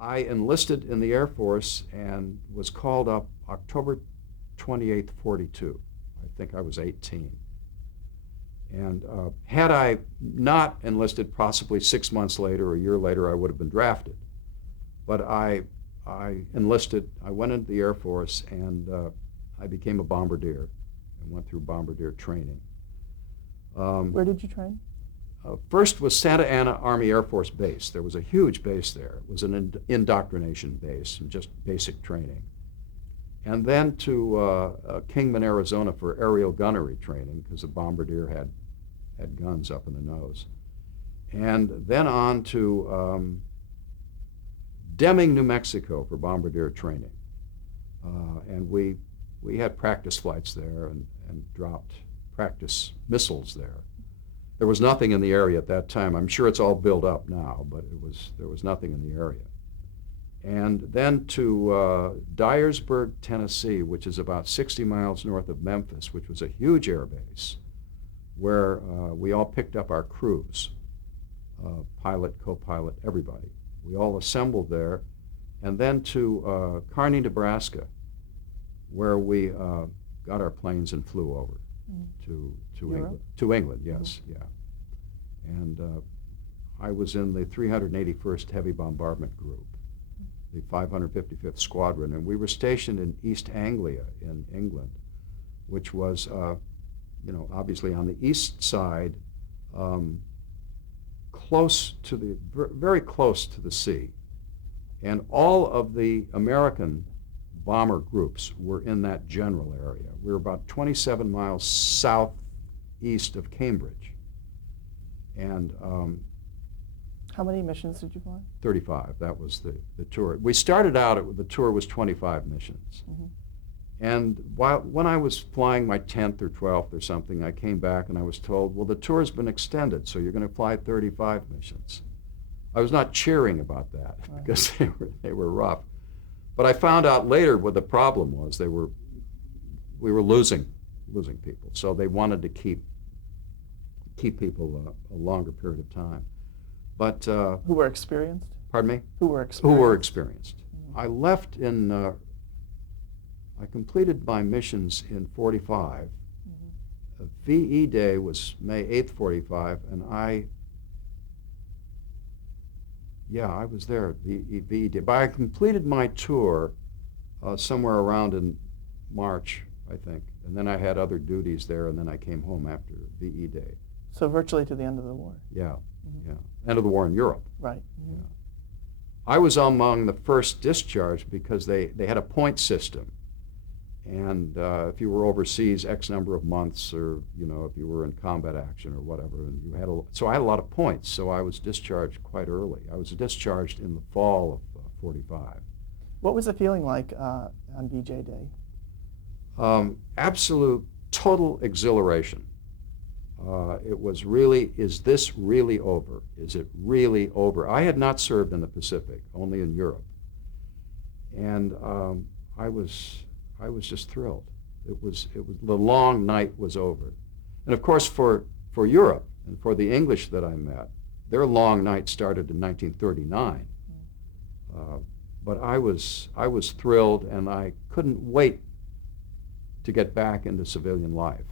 I enlisted in the Air Force and was called up October 28th, 42. I think I was 18. And had I not enlisted, possibly 6 months later or a year later, I would have been drafted. But I enlisted, I went into the Air Force, and I became a bombardier and went through bombardier training. Where did you train? First was Santa Ana Army Air Force Base. There was a huge base there. It was an indoctrination base and just basic training. And then to Kingman, Arizona for aerial gunnery training, because the bombardier had guns up in the nose. And then on to Deming, New Mexico for bombardier training. And we had practice flights there and dropped practice missiles there. There was nothing in the area at that time. I'm sure it's all built up now, but there was nothing in the area. And then to Dyersburg, Tennessee, which is about 60 miles north of Memphis, which was a huge air base, where we all picked up our crews, pilot, co-pilot, everybody. We all assembled there. And then to Kearney, Nebraska, where we got our planes and flew over to England. To England, yes, yeah. And I was in the 381st Heavy Bombardment Group, the 555th Squadron, and we were stationed in East Anglia in England, which was, obviously on the east side, very close to the sea. And all of the American bomber groups were in that general area. We were about 27 miles southeast of Cambridge. And how many missions did you fly? 35. That was the tour. We started out, the tour was 25 missions. Mm-hmm. And when I was flying my 10th or 12th or something, I came back and I was told, well, the tour has been extended, so you're going to fly 35 missions. I was not cheering about that because they were rough. But I found out later what the problem was. We were losing people, so they wanted to keep people a longer period of time. But who were experienced? Pardon me? Who were experienced? Who were experienced. Mm-hmm. I left in. I completed my missions in 45. Mm-hmm. VE Day was May 8th, 45, and I was there at VE Day. But I completed my tour somewhere around in March, I think, and then I had other duties there, and then I came home after VE Day. So virtually to the end of the war. Yeah, yeah. End of the war in Europe. Right. Mm-hmm. Yeah. I was among the first discharged because they had a point system. And if you were overseas X number of months, or if you were in combat action or whatever, and so I had a lot of points. So I was discharged quite early. I was discharged in the fall of 45. What was the feeling like on VJ Day? Absolute, total exhilaration. It was really, is this really over? Is it really over? I had not served in the Pacific, only in Europe, and I was just thrilled. It was the long night was over. And of course for Europe and for the English that I met, their long night started in 1939. But I was thrilled, and I couldn't wait to get back into civilian life.